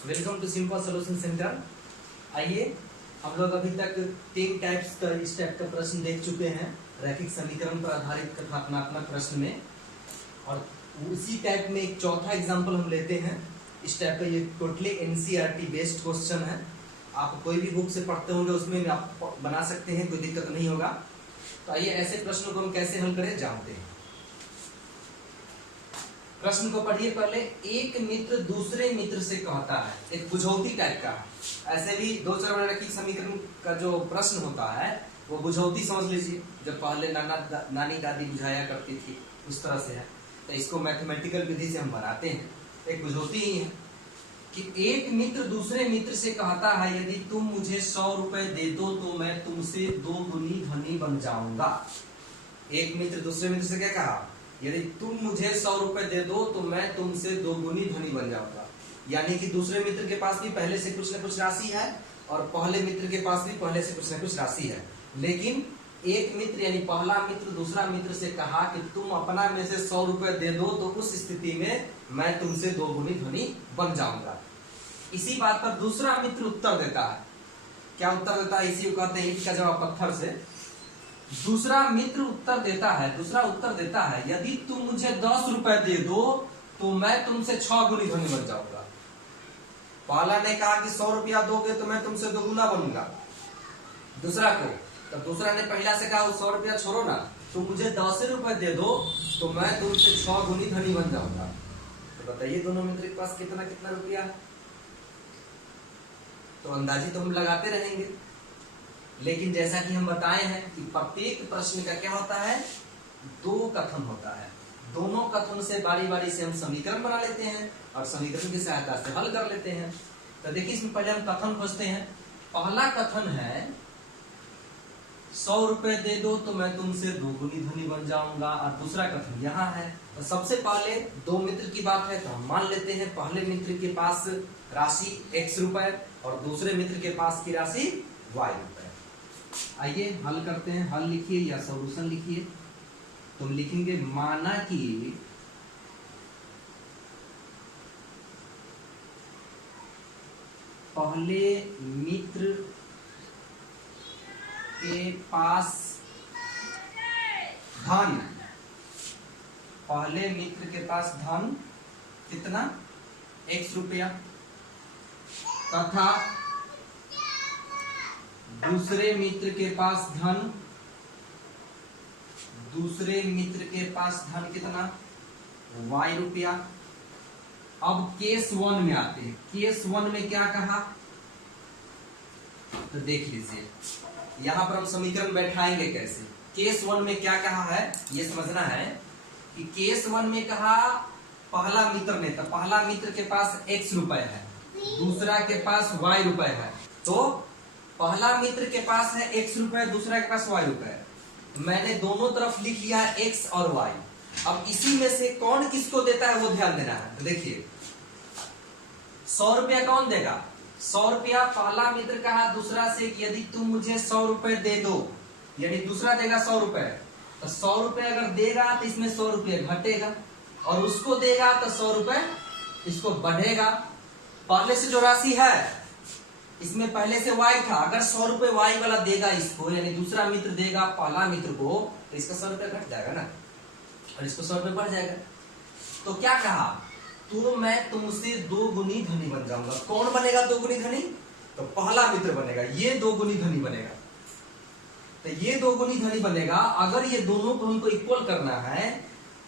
Welcome to simple solution centre. आइए, हम लोग अभी तक 3 टाइप्स का इस टाइप का प्रश्न देख चुके हैं रैखिक समीकरण पर आधारित कथात्मक प्रश्न में, और उसी टाइप में एक चौथा एग्जांपल हम लेते हैं। इस टाइप का ये टोटली एनसीईआरटी बेस्ड क्वेश्चन है। आप कोई भी बुक से पढ़ते होंगे उसमें आप बना सकते हैं, कोई दिक्कत नहीं होगा। तो आइए ऐसे प्रश्नों को हम कैसे हल करें जानते हैं। प्रश्न को पढ़िए पहले। एक मित्र दूसरे मित्र से कहता है, एक बुझौती टाइप का है। ऐसे भी दो चर रैखिक समीकरण का जो प्रश्न होता है वो बुझौती समझ लीजिए, जब पहले नानी दादी बुझाया करती थी उस तरह से है। तो इसको मैथमेटिकल विधि से हम बनाते हैं, एक बुझौती ही है कि एक मित्र दूसरे मित्र से कहता है, यदि तुम मुझे 100 रुपए दे दो तो मैं तुमसे 2 गुनी धनी बन जाऊंगा। एक मित्र दूसरे मित्र से क्या कहा, यदि तुम मुझे 100 रुपए दे दो तो मैं तुमसे 2 गुनी धनी बन जाऊंगा। यानी कि दूसरे मित्र के पास भी पहले से कुछ न कुछ राशि है और पहले मित्र के पास भी पहले से कुछ न कुछ राशि है। लेकिन एक मित्र यानी पहला मित्र दूसरा मित्र से कहा कि तुम अपना में से 100 रुपए दे दो तो उस स्थिति में मैं तुमसे 2 गुनी धनी बन जाऊंगा। इसी बात पर दूसरा मित्र उत्तर देता है। क्या उत्तर देता है? इसी को कहते हैं ईंट का जवाब पत्थर से। दूसरा मित्र उत्तर देता है, यदि तुम मुझे 10 रुपए दे दो तो मैं तुमसे 6 गुनी धनी बन जाऊंगा। पहला ने कहा कि 100 रुपया दोगे तो मैं तुमसे 2 गुना बनूंगा दूसरा को। तो दूसरा ने पहला से कहा 100 रुपया छोड़ो ना, तुम मुझे 10 रुपए दे दो तो मैं तुमसे 6 गुनी धनी बन जाऊंगा। तो बताइए दोनों मित्र के पास कितना कितना रुपया है? तो अंदाजी तो हम लगाते रहेंगे, लेकिन जैसा कि हम बताए हैं कि प्रत्येक प्रश्न का क्या होता है, 2 कथन होता है। दोनों कथन से बारी बारी से हम समीकरण बना लेते हैं और समीकरण की सहायता से हल कर लेते हैं। तो देखिए, इसमें पहले हम कथन खोजते हैं। पहला कथन है 100 रुपए दे दो तो मैं तुमसे 2 गुनी धनी बन जाऊंगा, और दूसरा कथन यहाँ है। तो सबसे पहले 2 मित्र की बात है तो हम मान लेते हैं पहले मित्र के पास राशि x रुपए और दूसरे मित्र के पास की राशि y रुपए। आइए हल करते हैं। हल लिखिए या सॉल्यूशन लिखिए। तुम लिखेंगे माना कि पहले मित्र के पास धन, पहले मित्र के पास धन कितना x रुपया, तथा दूसरे मित्र के पास धन कितना y रुपया। अब केस 1 में आते हैं। केस 1 में क्या कहा तो देख लीजिए, यहां पर हम समीकरण बैठाएंगे कैसे। केस 1 में क्या कहा है ये समझना है कि केस 1 में कहा पहला मित्र ने, तो पहला मित्र के पास x रुपए है, दूसरा के पास y रुपए है। तो पहला मित्र के पास है x रुपए, दूसरा के पास y रुपए। मैंने दोनों तरफ लिख लिया है x और y। अब इसी में से कौन किसको देता है वो ध्यान देना है। तो देखिए, 100 रुपया कौन देगा? 100 रुपया पहला मित्र कहा दूसरा से कि यदि तुम मुझे 100 रुपए दे दो, यानी दूसरा देगा 100 रुपए। तो 100 रुपए अगर देगा तो इसमें 100 रुपये घटेगा, और उसको देगा तो 100 रुपए इसको बढ़ेगा। पहले से जो राशि है इसमें पहले से y था, अगर 100 रुपए y वाला देगा इसको, यानी दूसरा मित्र देगा पहला मित्र को, तो इसका 100 रुपया घट जाएगा ना, और इसको 100 रुपये बढ़ जाएगा। तो क्या कहा, तो मैं तुमसे 2 गुनी धनी बन जाऊंगा। कौन बनेगा 2 गुनी धनी? तो पहला मित्र बनेगा, ये 2 गुनी धनी बनेगा। तो ये 2 गुनी धनी बनेगा। अगर ये दोनों को हमको इक्वल करना है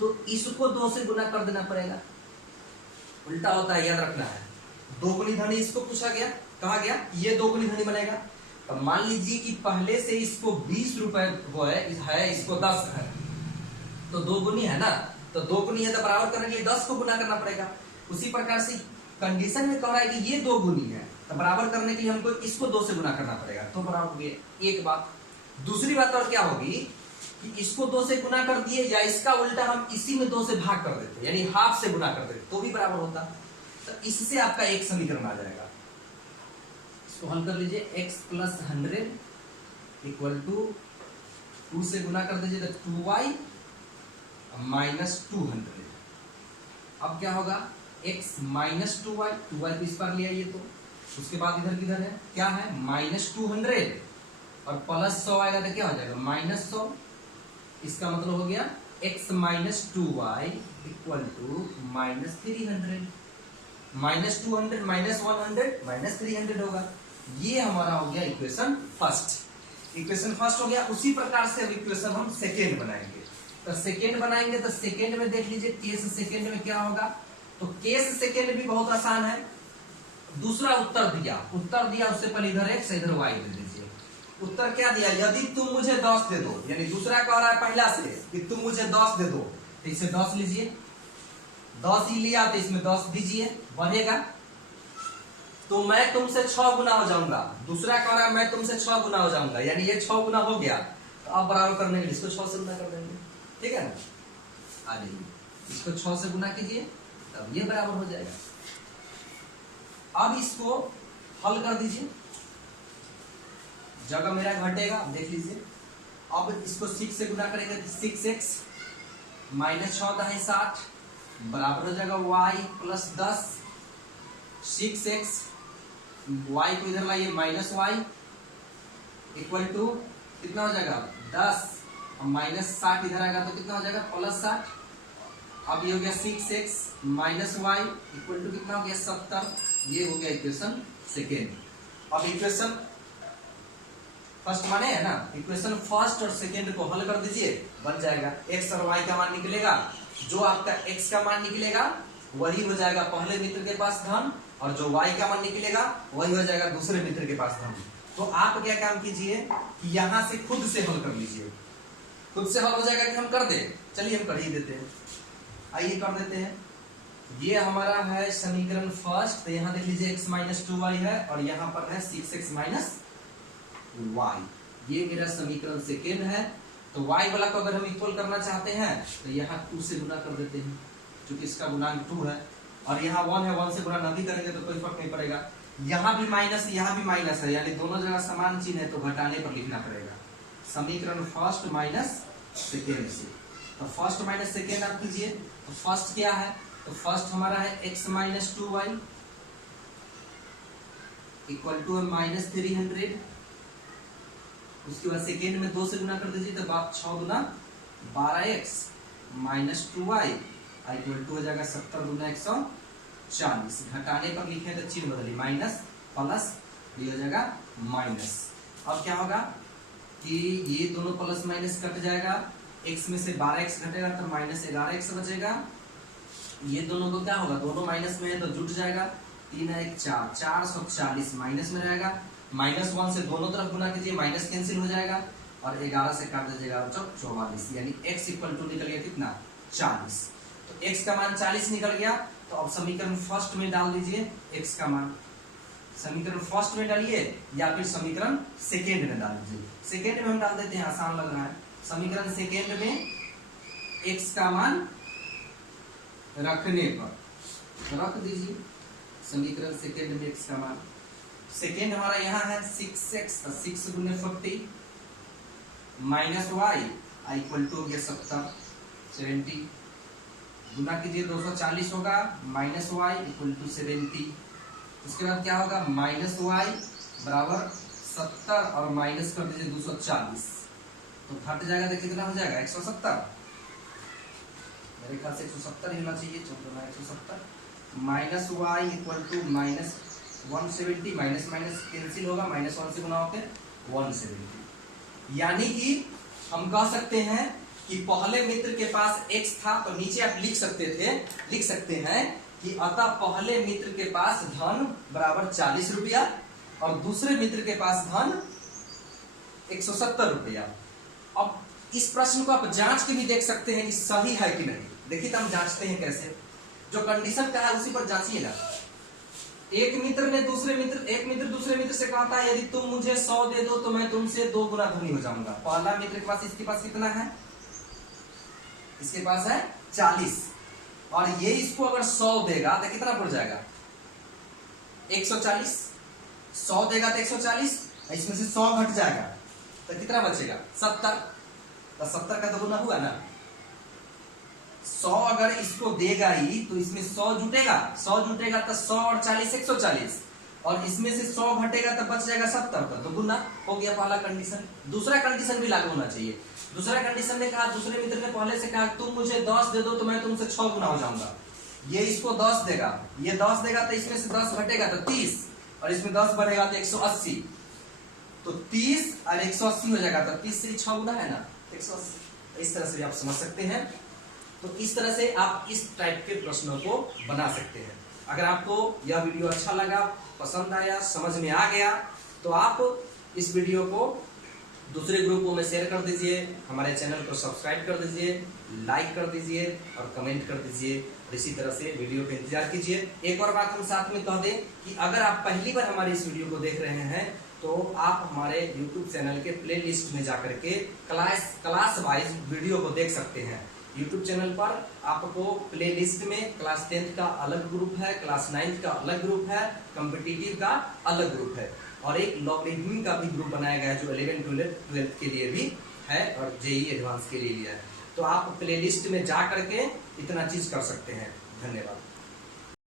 तो इसको 2 से गुना कर देना पड़ेगा। उल्टा होता है, याद रखना है। 2 गुनी धनी इसको पूछा गया, कहा गया ये 2 गुनी धनी बनेगा। तो मान लीजिए कि पहले से इसको 20 रुपए वो है, इसको 10 है, तो 2 गुनी है ना, तो 2 गुनी है तो बराबर करने के लिए 10 को गुना करना पड़ेगा। उसी प्रकार से कंडीशन में कह रहा है कि ये 2 गुनी है, तो बराबर करने के लिए हमको इसको 2 से गुना करना पड़ेगा, तो बराबर हो गया। एक बात। दूसरी बात और क्या होगी कि इसको 2 से गुना कर दिए, या इसका उल्टा हम इसी में 2 से भाग कर देते, यानी हाफ से गुना कर देते, तो भी बराबर होता। तो इससे आपका एक समीकरण आ जाएगा। इसको हल कर लीजिए। x + 100 = 2 से गुना कर दीजिए तो 2y - 200। अब क्या होगा, x माइनस 2y, 2y तो इस पर ले आइए, तो उसके बाद इधर किधर है, क्या है -200 और प्लस 100 आएगा तो क्या हो जाएगा -100। इसका मतलब हो गया x minus 2y equal to -300, -200 -100 -300 होगा। ये हमारा हो गया इक्वेशन फर्स्ट। इक्वेशन फर्स्ट हो गया। उसी प्रकार से अब इक्वेशन हम सेकेंड बनाएंगे। तो सेकेंड बनाएंगे तो सेकेंड में देख लीजिए केस सेकेंड में क्या होगा। तो केस सेकेंड भी बहुत आसान है। दूसरा उत्तर दिया उससे पहले इधर x इधर y दे दीजिए। उत्तर क्या दिया, यदि तुम मुझे 10 दे दो, यानी दूसरा कह रहा है पहला से कि तुम मुझे 10 दे दो, तो इसे 10 लीजिए, 10 ही लिया तो इसमें 10 दीजिए, बढ़ेगा तो मैं तुमसे 6 गुना हो जाऊंगा। दूसरा कह रहा है मैं तुमसे 6 गुना हो जाऊंगा, यानी ये 6 गुना हो गया। तो अब बराबर करने के लिए इसको 6 से गुना कर देंगे, ठीक है ना। आ जाइए, इसको 6 से गुना कीजिए, तब ये बराबर हो जाएगा। अब इसको हल कर दीजिए, जगह मेरा घटेगा, देख लीजिए। अब इसको 6 से गुना करेंगे तो 6x माइनस 6 दाएं 60 बराबर हो जाएगा y प्लस 10। 6x y को इधर लाइए माइनस y इक्वल टू कितना हो जाएगा 10 और माइनस 60 इधर आएगा तो कितना हो जाएगा प्लस 60। अब ये हो गया 6x minus y equal to कितना हो गया 70। ये हो गया इक्वेशन सेकेंड। अब इक्वेशन फर्स्ट माने है ना, इक्वेशन फर्स्ट और सेकेंड को हल कर दीजिए, बन जाएगा x और y का मान निकलेगा। जो आपका x का मान निकलेगा वही हो जाएगा पहले मित्र के पास धन, और जो y का मान निकलेगा वही हो जाएगा दूसरे मित्र के पास धन। तो आप क्या काम कीजिए कि यहां से खुद से हल कर लीजिए। खुद से हल हो जाएगा कि हम कर दे, चलिए हम कर ही देते हैं, आइए कर देते हैं। ये हमारा है समीकरण फर्स्ट। तो यहाँ देख लीजिए x माइनस 2y है और यहाँ पर है 6x माइनस y। ये मेरा समीकरण सेकेंड है। तो y वाला को अगर हम इक्वल करना चाहते हैं तो यहाँ 2 से गुना कर देते हैं, क्योंकि इसका गुणांक 2 है और यहाँ 1 है, 1 से गुना नहीं करेंगे तो कोई फर्क नहीं पड़ेगा। यहाँ भी माइनस यहाँ भी माइनस है, यानी दोनों जगह समान चिन्ह है, तो घटाने पर लिखना पड़ेगा। समीकरण फर्स्ट माइनस सेकेंड से, तो फर्स्ट माइनस सेकेंड आप कीजिए। तो फर्स्ट क्या है, तो फर्स्ट हमारा है x minus 2y equal to minus 300। उसके बाद सेकेंड में 2 से गुना कर दीजिए, तो 6 गुना 12x minus 2y equal to हो जाएगा 70 गुना 140। घटाने पर लिखे तो चिन्ह बदलिए, माइनस प्लस, ये हो जाएगा माइनस। अब क्या होगा कि ये दोनों प्लस माइनस कट जाएगा, x में से 12x घटेगा तो माइनस 11x बचेगा। ये दोनों को क्या होगा, दोनों माइनस में है तो जुट जाएगा, 3 1 4 440 माइनस में रहेगा। -1 से दोनों तरफ गुना कीजिए, माइनस कैंसिल हो जाएगा और 11 से काट दीजिएगा 44, यानी x इक्वल टू निकल गया कितना 40। तो x का मान 40 निकल गया। तो अब समीकरण फर्स्ट में डाल दीजिए x का मान, समीकरण फर्स्ट में डालिए या फिर समीकरण सेकेंड में डाल दीजिए। सेकेंड में हम डाल देते हैं, आसान लग रहा है। समीकरण सेकेंड में x का मान रखने पर रख दीजिए, समीकरण सेकेंड में x का मान। सेकेंड हमारा यहाँ है 6x, 6 गुने 40 माइनस y इक्वल टू हो गया 70 गुना कीजिए, 240 होगा माइनस y इक्वल टू 70। उसके बाद क्या होगा, माइनस y बराबर 70 और माइनस कर दीजिए 240, तो घट जाएगा तो कितना हो जाएगा 170। मेरे ख्याल से 170 ही होना चाहिए, 170 minus y equal to minus 170, minus minus cancel होगा, -1 से गुना होकर 170। यानी कि हम कह सकते हैं कि पहले मित्र के पास x था, तो नीचे आप लिख सकते हैं कि अतः पहले मित्र के पास धन बराबर 40 रुपया और दूसरे मित्र के पास धन 170 रुपया। अब इस प्रश्न को आप जांच के भी देख सकते हैं कि सही है कि नहीं। देखिए तो हम जांचते हैं कैसे, जो कंडीशन का है उसी पर जांचिएगा। एक मित्र दूसरे मित्र से कहता है यदि तुम मुझे 100 दे दो तो मैं तुमसे 2 गुना धनी हो जाऊंगा। पहला मित्र के पास, इसके पास कितना है, इसके पास है 40 और ये इसको अगर 100 देगा तो कितना पड़ जाएगा 140। 100 देगा तो 140, इसमें से 100 घट जाएगा तो कितना बचेगा 70। तो 70 का तो गुना हुआ ना, 100 अगर इसको देगा ही तो इसमें 100 जुटेगा, 100 जुटेगा तो 100 और 40 140, और इसमें से 100 घटेगा तो बच जाएगा 70, तो गुना हो गया पहला कंडीशन। दूसरा कंडीशन भी लागू होना चाहिए। दूसरा कंडीशन ने कहा, दूसरे मित्र ने पहले से कहा तुम मुझे 10 दे दो तो मैं तुमसे 6 गुना हो जाऊंगा। ये इसको 10 देगा, ये 10 देगा तो इसमें से 10 घटेगा तो 30, और इसमें 10 बढ़ेगा तो 180, तो 30 और 180 हो जाएगा, तो 30 से 6 गुना है ना 180। इस तरह से आप समझ सकते हैं। तो इस तरह से आप इस टाइप के प्रश्नों को बना सकते हैं। अगर आपको यह वीडियो अच्छा लगा, पसंद आया, समझ में आ गया, तो आप इस वीडियो को दूसरे ग्रुपों में शेयर कर दीजिए, हमारे चैनल को सब्सक्राइब कर दीजिए, लाइक कर दीजिए और कमेंट कर दीजिए, और इसी तरह से वीडियो का इंतजार कीजिए। एक और बात हम साथ में कह दें कि अगर आप पहली बार हमारे इस वीडियो को देख रहे हैं तो आप हमारे YouTube चैनल के प्लेलिस्ट में जाकर के क्लास वाइज वीडियो को देख सकते हैं। YouTube चैनल पर आपको प्लेलिस्ट में क्लास 10th का अलग ग्रुप है, क्लास 9th का अलग ग्रुप है, कॉम्पिटिटिव का अलग ग्रुप है, और एक लॉगरिथमिक का भी ग्रुप बनाया गया है जो 11th 12th के लिए भी है और JEE एडवांस के लिए है। तो आप प्लेलिस्ट में जा करके इतना चीज कर सकते हैं। धन्यवाद।